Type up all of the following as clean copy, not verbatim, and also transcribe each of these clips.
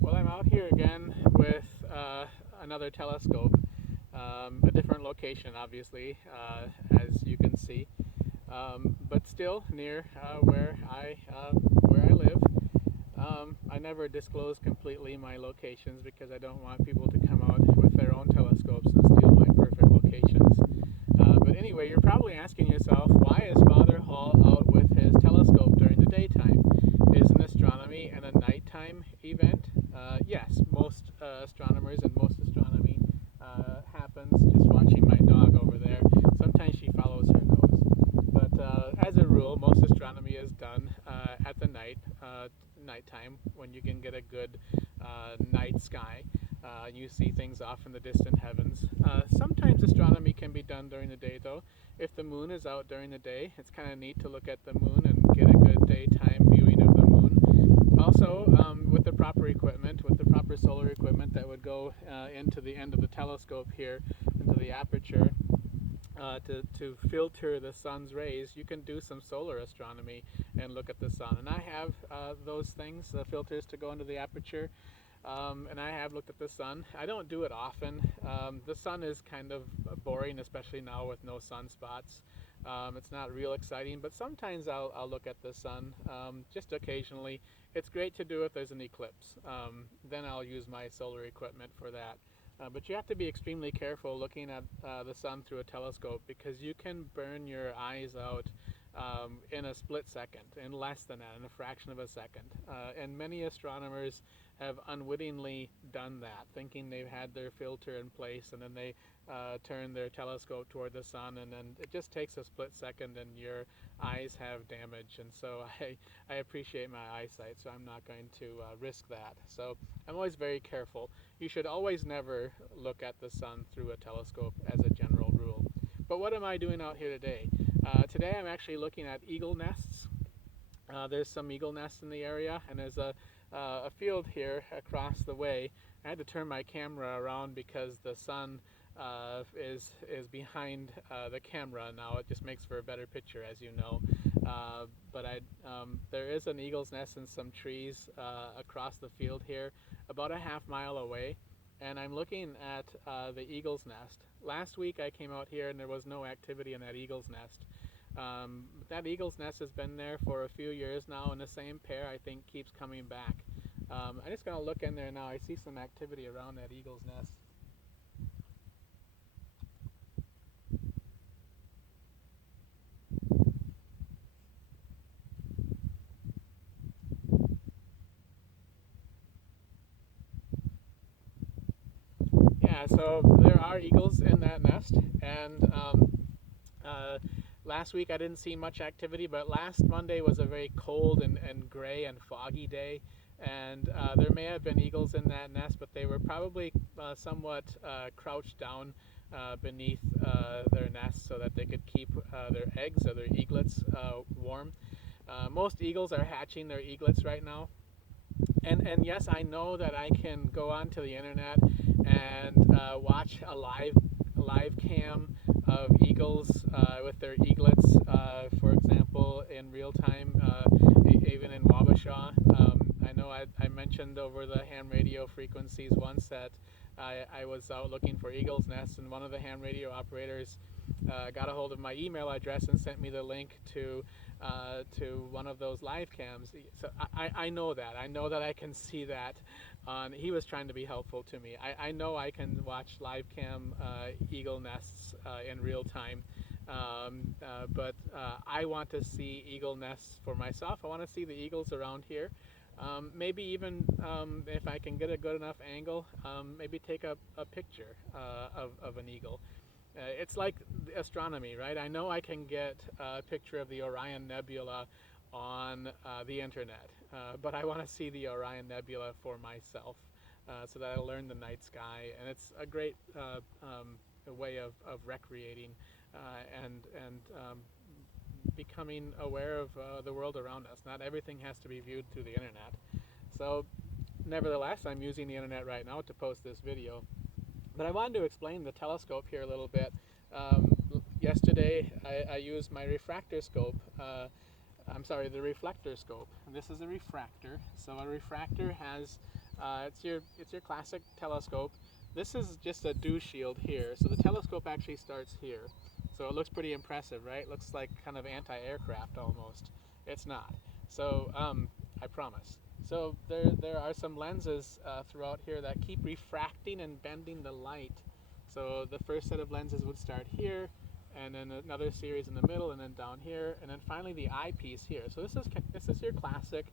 Well, I'm out here again with another telescope, a different location, obviously, as you can see, but still near where I live. I never disclose completely my locations because I don't want people to come out with their own telescopes and steal my perfect locations. But anyway, you're probably asking yourself, why is Father Hall out with his telescope during the daytime? Isn't astronomy and a nighttime event? Yes, most astronomers and most astronomy happens. Just watching my dog over there. Sometimes she follows her nose. But as a rule, most astronomy is done at the nighttime, when you can get a good night sky. You see things off in the distant heavens. Sometimes astronomy can be done during the day, though. If the moon is out during the day, it's kind of neat to look at the moon and get a good daytime viewing of the moon. Also, with the proper equipment, with the proper solar equipment that would go into the end of the telescope here, into the aperture, to filter the sun's rays, you can do some solar astronomy and look at the sun. And I have those things, the filters to go into the aperture, and I have looked at the sun. I don't do it often. The sun is kind of boring, especially now with no sunspots. It's not real exciting, but sometimes I'll look at the sun just occasionally. It's great to do if there's an eclipse. Then I'll use my solar equipment for that. But you have to be extremely careful looking at the sun through a telescope because you can burn your eyes out in a split second, in less than that, in a fraction of a second. And many astronomers have unwittingly done that, thinking they've had their filter in place, and then they turn their telescope toward the sun, and then it just takes a split second and your eyes have damage. And so I appreciate my eyesight, so I'm not going to risk that. So I'm always very careful. You should always never look at the sun through a telescope as a general rule. But what am I doing out here today? Today I'm actually looking at eagle nests. There's some eagle nests in the area, and there's a field here across the way. I had to turn my camera around because the sun is behind the camera now. It just makes for a better picture, as you know. But there is an eagle's nest and some trees across the field here, about a half-mile away. And I'm looking at the eagle's nest. Last week I came out here and there was no activity in that eagle's nest. That eagle's nest has been there for a few years now, and the same pair, I think, keeps coming back. I'm just going to look in there now. I see some activity around that eagle's nest. Yeah, so there are eagles in that nest, and last week I didn't see much activity, but last Monday was a very cold and gray and foggy day, and there may have been eagles in that nest, but they were probably somewhat crouched down beneath their nest so that they could keep their eggs or their eaglets warm. Most eagles are hatching their eaglets right now, and yes, I know that I can go onto the internet and watch a live cam of eagles with their eaglets, for example, in real time, even in Wabasha. I know I mentioned over the ham radio frequencies once that I was out looking for eagles' nests, and one of the ham radio operators got a hold of my email address and sent me the link to one of those live cams. So I know that. I know that I can see that. He was trying to be helpful to me. I know I can watch live cam eagle nests in real time. But I want to see eagle nests for myself. I want to see the eagles around here. Maybe even if I can get a good enough angle, maybe take a picture of an eagle. It's like astronomy, right? I know I can get a picture of the Orion Nebula on the internet, but I want to see the Orion Nebula for myself so that I learn the night sky. And it's a great way of recreating and becoming aware of the world around us. Not everything has to be viewed through the internet. So, nevertheless, I'm using the internet right now to post this video. But I wanted to explain the telescope here a little bit. Yesterday, I used my refractor scope I'm sorry, the reflector scope. And this is a refractor. So a refractor has, it's your classic telescope. This is just a dew shield here. So the telescope actually starts here. So it looks pretty impressive, right? Looks like kind of anti-aircraft almost. It's not. So I promise. So there are some lenses throughout here that keep refracting and bending the light. So the first set of lenses would start here, and then another series in the middle, and then down here, and then finally the eyepiece here. So this is your classic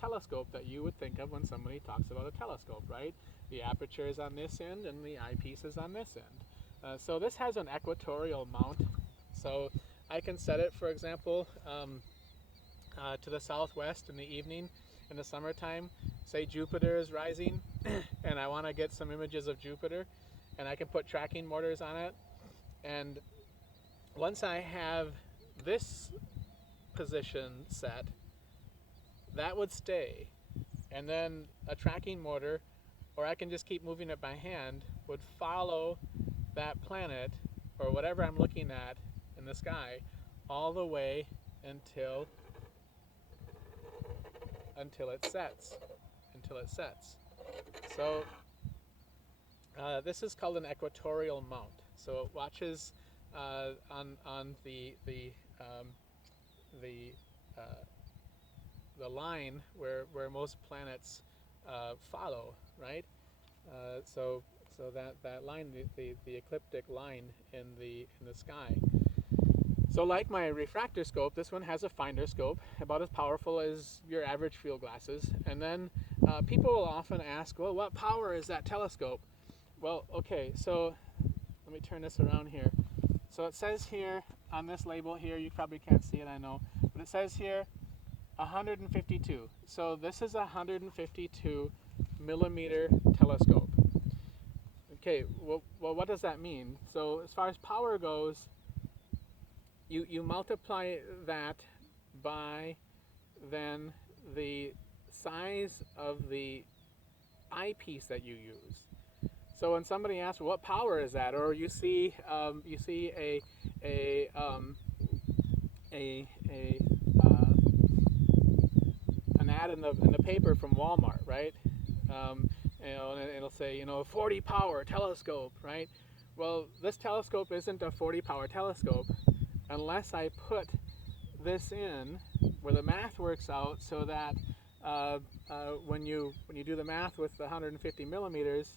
telescope that you would think of when somebody talks about a telescope, right? The aperture is on this end, and the eyepiece is on this end. So this has an equatorial mount. So I can set it, for example, to the southwest in the evening in the summertime. Say Jupiter is rising, and I want to get some images of Jupiter, and I can put tracking mortars on it. And once I have this position set, that would stay. And then a tracking mortar, or I can just keep moving it by hand, would follow that planet or whatever I'm looking at in the sky all the way until it sets. So this is called an equatorial mount. So it watches on the line where most planets follow, right? So that line, the ecliptic line in the sky. So like my refractor scope, this one has a finder scope, about as powerful as your average field glasses. And then people will often ask, well, what power is that telescope? Well, okay, so let me turn this around here. So it says here on this label here, you probably can't see it, I know, but it says here 152. So this is a 152 millimeter telescope. Okay, well, what does that mean? So as far as power goes, you multiply that by then the size of the eyepiece that you use. So when somebody asks, what power is that, or you see an ad in the paper from Walmart, right? And it'll say 40 power telescope, right? Well, this telescope isn't a 40 power telescope unless I put this in where the math works out so that when you do the math with the 150 millimeters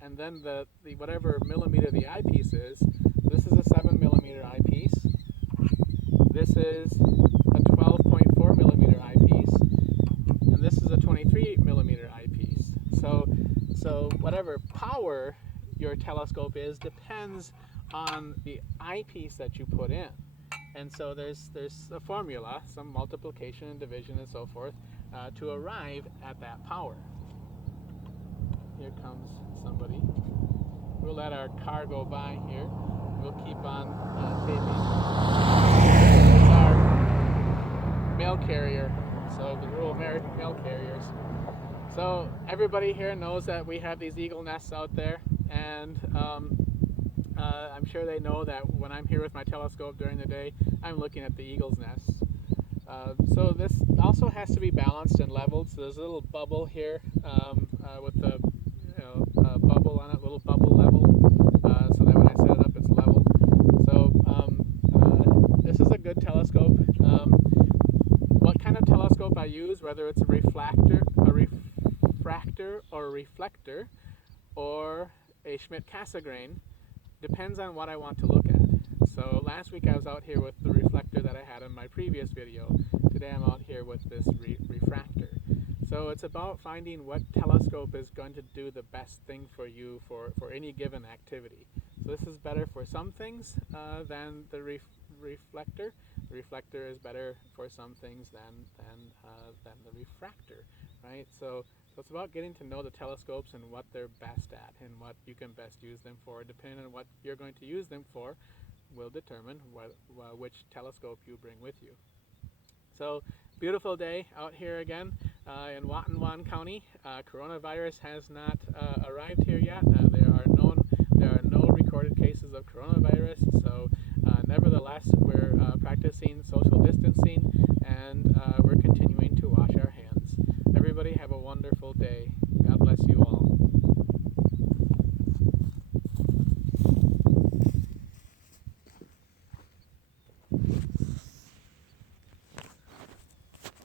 and then the whatever millimeter the eyepiece is, this is a 7 millimeter eyepiece, this is a 12.4 millimeter eyepiece, and this is a 23 millimeter eyepiece. So whatever power your telescope is depends on the eyepiece that you put in. And so there's a formula, some multiplication and division and so forth, to arrive at that power. Here comes somebody. We'll let our car go by here. We'll keep on taping. This is our mail carrier, so the rural American mail carriers. So everybody here knows that we have these eagle nests out there, and I'm sure they know that when I'm here with my telescope during the day, I'm looking at the eagle's nests. So this also has to be balanced and leveled. So there's a little bubble here with the bubble on it, little bubble level, so that when I set it up, it's level. So this is a good telescope. What kind of telescope I use, whether it's a refractor, or a reflector, or a Schmidt-Cassegrain, depends on what I want to look at. So last week I was out here with the reflector that I had in my previous video. Today I'm out here with this refractor. So it's about finding what telescope is going to do the best thing for you for any given activity. So this is better for some things than the reflector. The reflector is better for some things than the refractor, right? So it's about getting to know the telescopes and what they're best at and what you can best use them for. Depending on what you're going to use them for will determine which telescope you bring with you. So beautiful day out here again in Watonwan County. Coronavirus has not arrived here yet. There are no recorded cases of coronavirus. So nevertheless, we're practicing social distancing, and we're continuing to wash our hands. Everybody have a wonderful day.